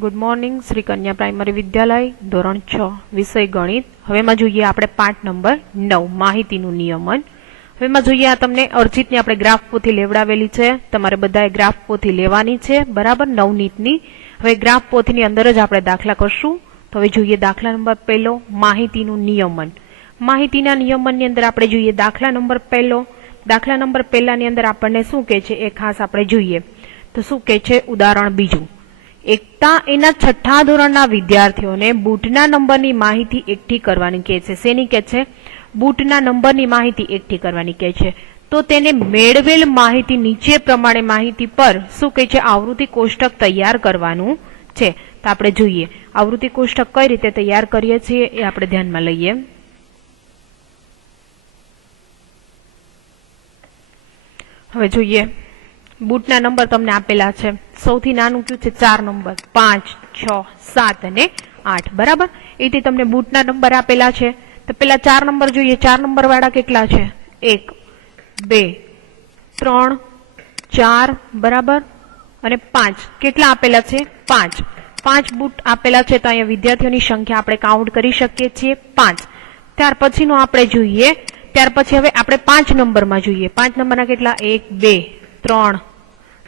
Good morning Shri કન્યા primary વિદ્યાલય ધોરણ 6 વિષય ગણિત. હવેમાં જોઈએ આપણે પાઠ નંબર 9 માહિતીનું નિયમન. હવેમાં જોઈએ આ તમને અર્જિતની આપણે ગ્રાફ પોથી લેવડાવેલી છે. તમારે બધાએ ગ્રાફ પોથી લેવાની છે બરાબર, નવનીતની. હવે ગ્રાફ પોથીની અંદર જ આપણે દાખલા કરશું. તો હવે જોઈએ દાખલા નંબર પહેલો, માહિતીનું નિયમન. માહિતીના નિયમનની અંદર આપણે જોઈએ દાખલા નંબર પહેલો. દાખલા નંબર પહેલાની અંદર આપણને શું કહે છે એ ખાસ આપણે જોઈએ. તો શું કહે છે? ઉદાહરણ બીજું, એકતા એના 6ઠ્ઠા ધોરણના વિદ્યાર્થીઓને બૂટના નંબરની માહિતી એકઠી કરવાની કહે છે. શેની કહે છે? બૂટના નંબરની માહિતી એકઠી કરવાની કહે છે. તો તેને મેળવેલ માહિતી નીચે પ્રમાણે માહિતી પર શું કહે છે? આવૃત્તિ કોષ્ટક તૈયાર કરવાનું છે. તો આપણે જોઈએ આવૃત્તિ કોષ્ટક કઈ રીતે તૈયાર કરીએ છીએ એ આપણે ધ્યાનમાં લઈએ. હવે જોઈએ બૂટના નંબર તમને આપેલા છે. સૌથી નાનું કયું છે? 4 નંબર, 5, 6, 7 અને 8 બરાબર. એ રીતે તમને બૂટના નંબર આપેલા છે. તો પેલા 4 નંબર જોઈએ. 4 નંબર વાળા કેટલા છે? 1, 2, 3, 4 બરાબર અને 5. કેટલા આપેલા છે? 5. 5 બૂટ આપેલા છે. તો અહીંયા વિદ્યાર્થીઓની સંખ્યા આપણે કાઉન્ટ કરી શકીએ છીએ 5. ત્યાર પછીનો આપણે જોઈએ. ત્યાર પછી હવે આપણે 5 નંબરમાં જોઈએ. 5 નંબરના કેટલા? 1, 2, 3,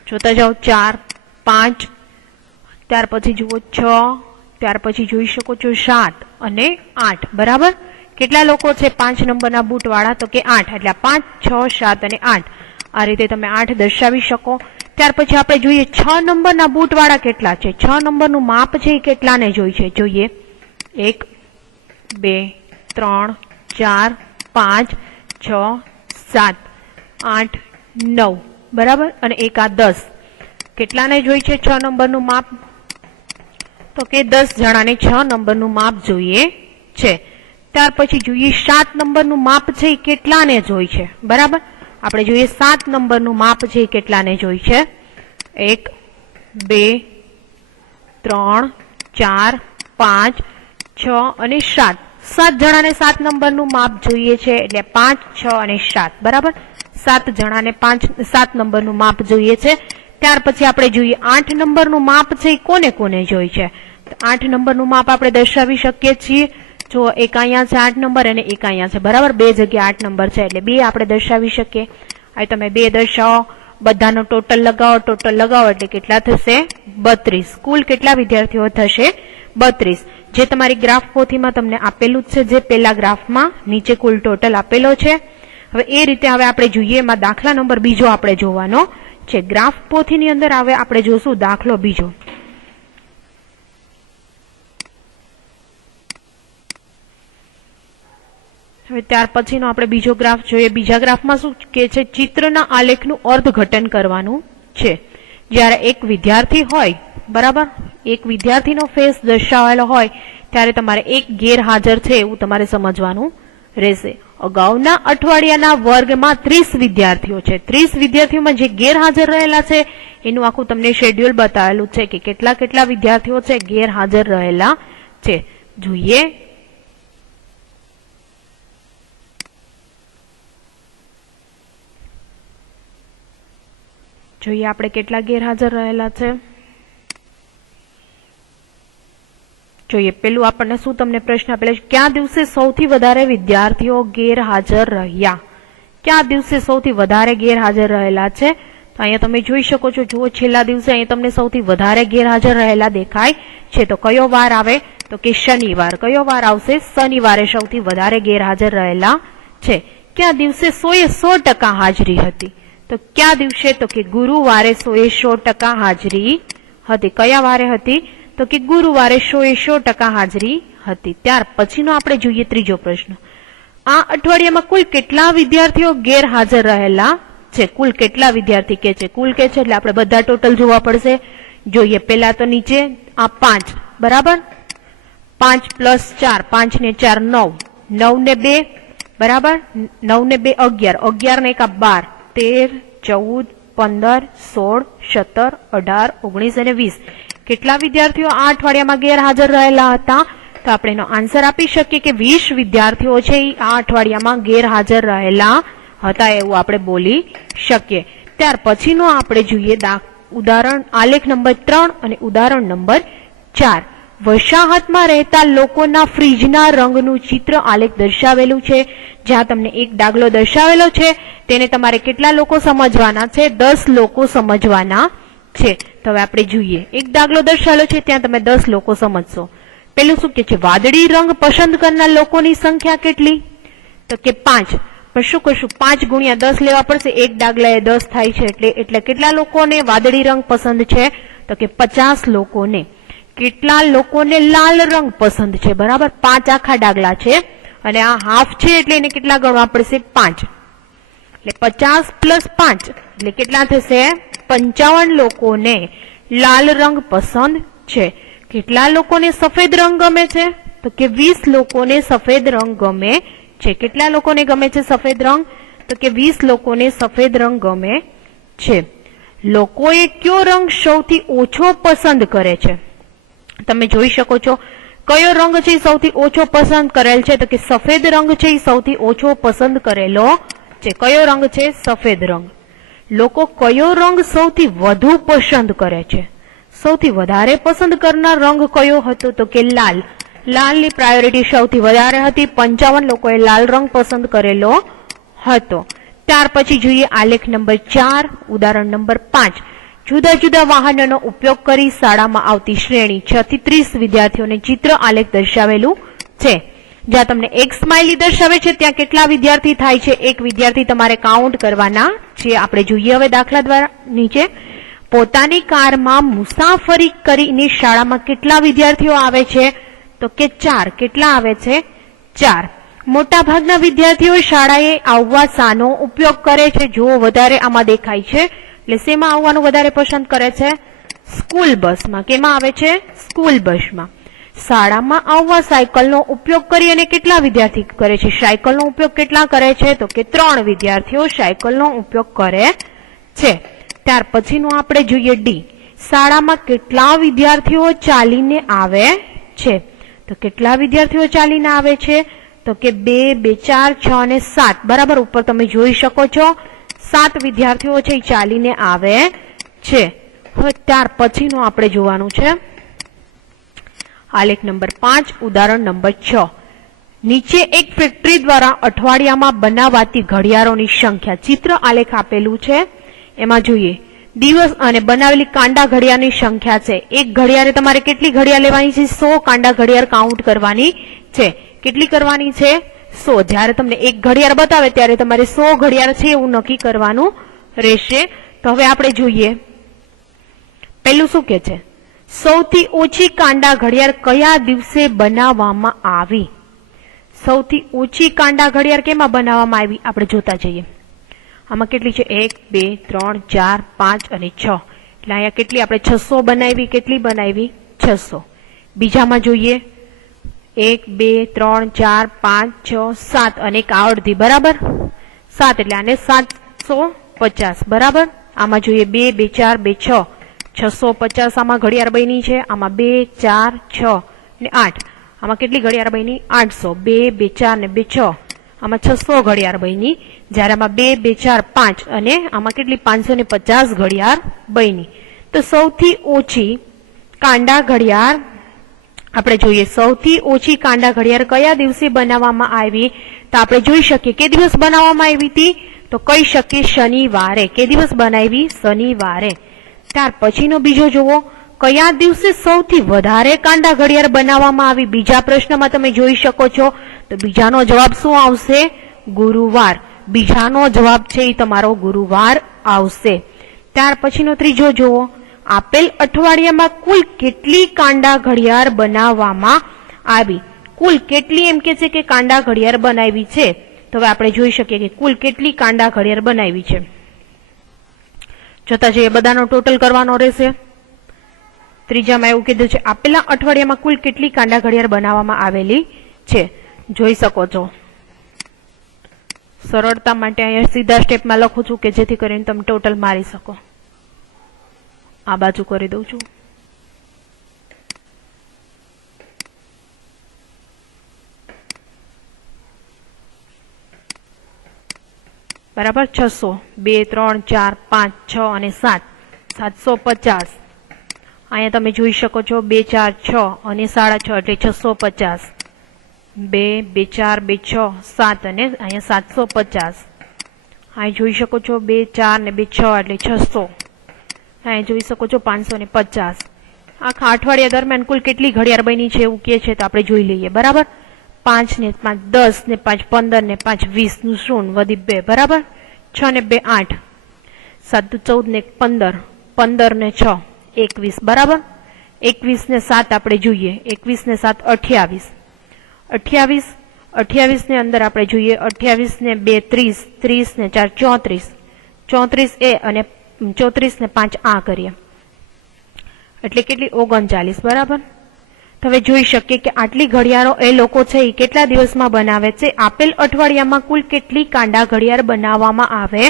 જોતા જાઓ 4, 5, ત્યાર પછી જુઓ 6, ત્યાર પછી જોઈ શકો છો 7 અને 8 બરાબર. કેટલા લોકો છે 5 નંબરના બૂટ વાળા? તો કે 8. એટલે 5, 6, 7 અને 8. આ રીતે તમે 8 દર્શાવી શકો. ત્યાર પછી આપણે જોઈએ 6 નંબરના બૂટ વાળા કેટલા છે. 6 નંબરનું માપ છે એ કેટલાને જોઈ છે? જોઈએ 1, 2, 3, 4, 5, 6, 7, 8, 9 બરાબર અને એક આ 10. કેટલાને જોઈ છે 6 નંબરનું માપ? તો કે 10 જણાને 6 નંબરનું માપ જોઈએ છે. ત્યાર પછી જોઈએ 7 નંબરનું માપ છે એ કેટલાને જોઈ છે બરાબર. આપણે જોઈએ 7 નંબરનું માપ છે એ કેટલાને જોઈ છે? 1, 2, 3, 4, 5, 6 અને 7. 7 જણાને 7 નંબરનું માપ જોઈએ છે એટલે 5, 6 અને 7 બરાબર. 7 જણાને 7 નંબરનું માપ જોઈએ છે. ત્યાર પછી આપણે જોઈએ 8 નંબરનું માપ છે એ કોને કોને જોઈ છે? 8 નંબરનું માપ આપણે દર્શાવી શકીએ છીએ. જો એક અહીંયા છે 8 નંબર અને એક અહીંયા છે બરાબર. બે જગ્યાએ 8 નંબર છે એટલે 2 આપણે દર્શાવી શકીએ. હવે તમે 2 દર્શાવો, બધાનો ટોટલ લગાવો. ટોટલ લગાવો એટલે કેટલા થશે? 32. કુલ કેટલા વિદ્યાર્થીઓ થશે? 32. જે તમારી ગ્રાફ પોથીમાં તમને આપેલું જ છે, જે પેલા ગ્રાફમાં નીચે કુલ ટોટલ આપેલો છે. હવે એ રીતે હવે આપણે જોઈએ એમાં દાખલા નંબર બીજો આપણે જોવાનો છે. ગ્રાફ પોથીની અંદર હવે આપણે જોશું દાખલો બીજો. હવે ત્યાર પછીનો આપણે બીજો ગ્રાફ જોઈએ. બીજા ગ્રાફમાં શું કે છે? ચિત્રના આલેખનું અર્થઘટન કરવાનું છે. જ્યારે એક વિદ્યાર્થી હોય બરાબર, એક વિદ્યાર્થીનો ફેસ દર્શાવેલો હોય ત્યારે તમારે એક ગેરહાજર છે એવું તમારે સમજવાનું રહેશે. અગાઉના અઠવાડિયાના વર્ગમાં 30 વિદ્યાર્થીઓ છે. 30 વિદ્યાર્થીઓમાં જે ગેરહાજર રહેલા છે એનું આખું તમને શેડ્યુલ બતાવેલું છે કે કેટલા કેટલા વિદ્યાર્થીઓ છે ગેરહાજર રહેલા છે. જોઈએ જોઈએ આપણે કેટલા ગેરહાજર રહેલા છે. જોઈએ પેલું આપણને શું તમને પ્રશ્ન આપેલો છે? કયા દિવસે સૌથી વધારે વિદ્યાર્થીઓ ગેરહાજર રહ્યા? કયા દિવસે સૌથી વધારે ગેરહાજર રહેલા છે? તો અહીંયા તમે જોઈ શકો છો. જુઓ છેલ્લા દિવસે અહીંયા તમને સૌથી વધારે ગેરહાજર રહેલા દેખાય છે. તો કયો વાર આવે? તો કે શનિવાર. કયો વાર આવશે? શનિવારે સૌથી વધારે ગેરહાજર રહેલા છે. કયા દિવસે 100% હાજરી હતી? તો કયા દિવસે? તો કે ગુરુવારે 100% હાજરી હતી. કયા વારે હતી? તો કે ગુરુવારે 100% હાજરી હતી. ત્યાર પછીનો આપણે જોઈએ ત્રીજો પ્રશ્ન. આ અઠવાડિયામાં કુલ કેટલા વિદ્યાર્થીઓ ગેરહાજર રહેલા છે? કુલ કેટલા વિદ્યાર્થી કે છે? કુલ કે છે એટલે આપણે બધા ટોટલ જોવા પડશે. જોઈએ પેલા તો નીચે આ 5 બરાબર. 5 + 4, 5 ને 4 9, 9 ને 2 બરાબર. 9 ને 2 11, 11 ને 1 12, 13, 14, 15, 16, 17, 18, 19 અને 20. કેટલા વિદ્યાર્થીઓ આ અઠવાડિયામાં ગેરહાજર રહેલા હતા? તો આપણે એનો આન્સર આપી શકીએ કે 20 વિદ્યાર્થીઓ છે એ આ અઠવાડિયામાં ગેરહાજર રહેલા હતા એવું આપણે બોલી શકીએ. ત્યાર પછીનો આપણે જોઈએ ઉદાહરણ આલેખ નંબર 3 અને ઉદાહરણ નંબર 4 વસાહતમાં રહેતા લોકોના ફ્રીજના રંગનું ચિત્ર આલેખ દર્શાવેલું છે. જ્યાં તમને એક દાખલો દર્શાવેલો છે તેને તમારે કેટલા લોકો સમજવાના છે? 10 લોકો સમજવાના છે. તો હવે આપણે જોઈએ, એક દાખલો દર્શાવેલો છે ત્યાં તમે 10 લોકો સમજશો. પેલું શું કે છે? વાદળી રંગ પસંદ કરનાર લોકોની સંખ્યા કેટલી? તો કે 5. પણ શું કરશું? 5 ગુણ્યા 10 લેવા પડશે. એક દાખલાએ 10 થાય છે એટલે કેટલા લોકોને વાદળી રંગ પસંદ છે? તો કે 50 લોકોને. કેટલા લોકોને લાલ રંગ પસંદ છે? બરાબર, 5 આખા દાખલા છે અને આ હાફ છે એટલે એને કેટલા ગણવા પડશે? 5. એટલે 50 પ્લસ 5 એટલે કેટલા થશે? 55 લોકોને લાલ રંગ પસંદ છે. કેટલા લોકોને સફેદ રંગ ગમે છે? તો કે 20 લોકોને સફેદ રંગ ગમે છે. કેટલા લોકોને ગમે છે સફેદ રંગ? તો કે 20 લોકોને સફેદ રંગ ગમે છે. લોકોએ કયો રંગ સૌથી ઓછો પસંદ કરે છે? તમે જોઈ શકો છો કયો રંગ છે સૌથી ઓછો પસંદ કરેલ છે? તો કે સફેદ રંગ છે એ સૌથી ઓછો પસંદ કરેલો છે. કયો રંગ છે? સફેદ રંગ. લોકો કયો રંગ સૌથી વધુ પસંદ કરે છે? સૌથી વધારે પસંદ કરનાર રંગ કયો હતો? તો કે લાલ. લાલની પ્રાયોરિટી સૌથી વધારે હતી. 55 લોકોએ લાલ રંગ પસંદ કરેલો હતો. ત્યાર પછી જોઈએ આલેખ નંબર 4, ઉદાહરણ નંબર 5. જુદા જુદા વાહનોનો ઉપયોગ કરી શાળામાં આવતી શ્રેણી 6 થી 30 વિદ્યાર્થીઓને ચિત્ર આલેખ દર્શાવેલું છે. જ્યાં તમને એક સ્માઇલી દર્શાવે છે ત્યાં કેટલા વિદ્યાર્થી થાય છે? એક વિદ્યાર્થી તમારે કાઉન્ટ કરવાના છે. આપણે જોઈએ હવે દાખલા દ્વારા. નીચે પોતાની કારમાં મુસાફરી કરીને શાળામાં કેટલા વિદ્યાર્થીઓ આવે છે? તો કે 4. કેટલા આવે છે? 4. મોટા ભાગના વિદ્યાર્થીઓ શાળાએ આવવા શાનો ઉપયોગ કરે છે? જો વધારે આમાં દેખાય છે એટલે શેમાં આવવાનું વધારે પસંદ કરે છે? સ્કૂલ બસમાં. કેમાં આવે છે? સ્કૂલ બસમાં. શાળામાં આવવા સાયકલનો ઉપયોગ કરી અને કેટલા વિદ્યાર્થી કરે છે? સાયકલનો ઉપયોગ કેટલા કરે છે? તો કે 3 વિદ્યાર્થીઓ સાયકલનો ઉપયોગ કરે છે. ત્યાર પછીનું આપણે જોઈએ ડી. શાળામાં કેટલા વિદ્યાર્થીઓ ચાલીને આવે છે? તો કેટલા વિદ્યાર્થીઓ ચાલીને આવે છે? તો કે 2, 2, 4, 6 અને 7. બરાબર, ઉપર તમે જોઈ શકો છો 7 વિદ્યાર્થીઓ છે એ ચાલીને આવે છે. હવે ત્યાર પછીનું આપણે જોવાનું છે આલેખ નંબર 5, ઉદાહરણ નંબર 6. નીચે એક ફેક્ટરી દ્વારા અઠવાડિયામાં બનાવાતી ઘડિયાળોની સંખ્યા ચિત્ર આલેખ આપેલું છે. એમાં જોઈએ દિવસ અને બનાવેલી કાંડા ઘડિયાળની સંખ્યા છે. એક ઘડિયાળે તમારે કેટલી ઘડિયાળ લેવાની છે? 100 કાંડા ઘડિયાળ કાઉન્ટ કરવાની છે. કેટલી કરવાની છે? 100. જ્યારે તમને એક ઘડિયાળ બતાવે ત્યારે તમારે 100 ઘડિયાળ છે એવું નક્કી કરવાનું રહેશે. તો હવે આપણે જોઈએ પેલું શું કે છે? સૌથી ઓછી કાંડા ઘડિયાળ કયા દિવસે બનાવવામાં આવી? સૌથી ઓછી કાંડા ઘડિયાળ કેમાં બનાવવામાં આવી? આપણે જોતા જઈએ. આમાં કેટલી છે? 1, 2, 3, 4, 5 અને 6. એટલે અહીંયા કેટલી આપણે 600 બનાવી. કેટલી બનાવી? 600. બીજામાં જોઈએ 1, 2, 3, 4, 5, 6, 7 અને એક અડધી. બરાબર, 7 એટલે આને 750. બરાબર. આમાં જોઈએ 2, 2, 4, 2, 6. 650 આમાં ઘડિયાળ બની છે. આમાં 2, 4, 6 અને 8. આમાં કેટલી ઘડિયાળ બની? 800. 2, 2, 4 ને 2, 6. આમાં 600 ઘડિયાળ બની. જ્યારે આમાં 2, 2, 4, 5 અને આમાં કેટલી? 550 ઘડિયાળ બની. તો સૌથી ઓછી કાંડા ઘડિયાળ આપણે જોઈએ. સૌથી ઓછી કાંડા ઘડિયાળ કયા દિવસે બનાવવામાં આવી? તો આપણે જોઈ શકીએ કે દિવસ બનાવવામાં આવી હતી? તો કહી શકીએ શનિવારે. કે દિવસ બનાવી? શનિવારે. ત્યાર પછીનો બીજો જુઓ, કયા દિવસે સૌથી વધારે કાંડા ઘડિયાળ બનાવવામાં આવી? બીજા પ્રશ્નમાં તમે જોઈ શકો છો. તો બીજાનો જવાબ શું આવશે? ગુરુવાર. બીજાનો જવાબ છે એ તમારો ગુરુવાર આવશે. ત્યાર પછીનો ત્રીજો જુઓ, આપેલ અઠવાડિયામાં કુલ કેટલી કાંડા ઘડિયાળ બનાવવામાં આવી? કુલ કેટલી એમ કે છે કે કાંડા ઘડિયાળ બનાવી છે. તો હવે આપણે જોઈ શકીએ કે કુલ કેટલી કાંડા ઘડિયાળ બનાવી છે. જોતા જઈએ, બધાનો ટોટલ કરવાનો રહેશે. ત્રીજામાં એવું કીધું છે આપેલા અઠવાડિયામાં કુલ કેટલી કાંડા ઘડિયાળ બનાવવામાં આવેલી છે. જોઈ શકો છો. સરળતા માટે અહીંયા સીધા સ્ટેપમાં લખું છું કે જેથી કરીને તમે ટોટલ મારી શકો. આ બાજુ કરી દઉં છું. બરાબર. 600, 2, 3, 4, 5, 6 અને 7, 750. અહીંયા તમે જોઈ શકો છો 2 4 6 અને 6.5 એટલે 650. 2 2 4 2 6 7 અને અહીંયા 750. અહીં જોઈ શકો છો 2 4 ને 2 6 એટલે 600. અહીં જોઈ શકો છો 550. આખા અઠવાડિયા દરમિયાન કુલ કેટલી ઘડિયાળ બની છે એવું કહે છે તો આપણે જોઈ લઈએ. બરાબર. 5 ને 5 10 ને 5 15 ને 5 20 નું શૂન્ય વધી 2. બરાબર. 6 ને 2 8, 7 14 ને 15, 15 ને 6 21. બરાબર. 21 ને 7 આપણે જોઈએ. 21 ને 7 28. 28 ને અંદર આપણે જોઈએ 28 ને 2 30, 30 ને 4 34, 34 એ અને 34 ને 5 આ કરીએ એટલે કેટલી 39. બરાબર. તો હવે જોઈ શકીએ કે આટલી ઘડિયાળો એ લોકો છે એ કેટલા દિવસમાં બનાવે છે. આપેલ અઠવાડિયામાં કુલ કેટલી કાંડા ઘડિયાળ બનાવવામાં આવે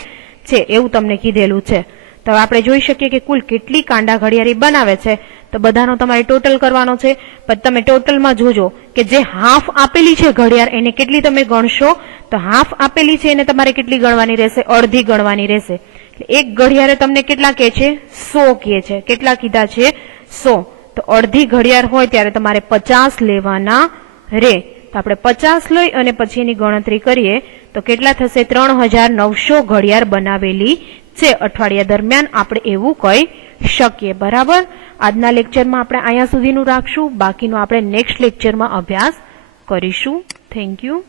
છે એવું તમને કીધેલું છે. તો આપણે જોઈ શકીએ કે કુલ કેટલી કાંડા ઘડિયાળી બનાવે છે. તો બધાનો તમારે ટોટલ કરવાનો છે. પણ તમે ટોટલમાં જોજો કે જે હાફ આપેલી છે ઘડિયાળ એને કેટલી તમે ગણશો. તો હાફ આપેલી છે એને તમારે કેટલી ગણવાની રહેશે? અડધી ગણવાની રહેશે. એક ઘડિયાળે તમને કેટલા કહે છે? 100 કહે છે. કેટલા કીધા છે? 100. તો અડધી ઘડિયાળ હોય ત્યારે તમારે 50 લેવાના રે. તો આપણે 50 લઈ અને પછી એની ગણતરી કરીએ તો કેટલા થશે? 3900 ઘડિયાળ બનાવેલી છે અઠવાડિયા દરમિયાન. આપણે એવું કહી શકીએ. બરાબર. આજના લેક્ચરમાં આપણે અહીંયા સુધીનું રાખશું. બાકીનો આપણે નેક્સ્ટ લેક્ચરમાં અભ્યાસ કરીશું. Thank you.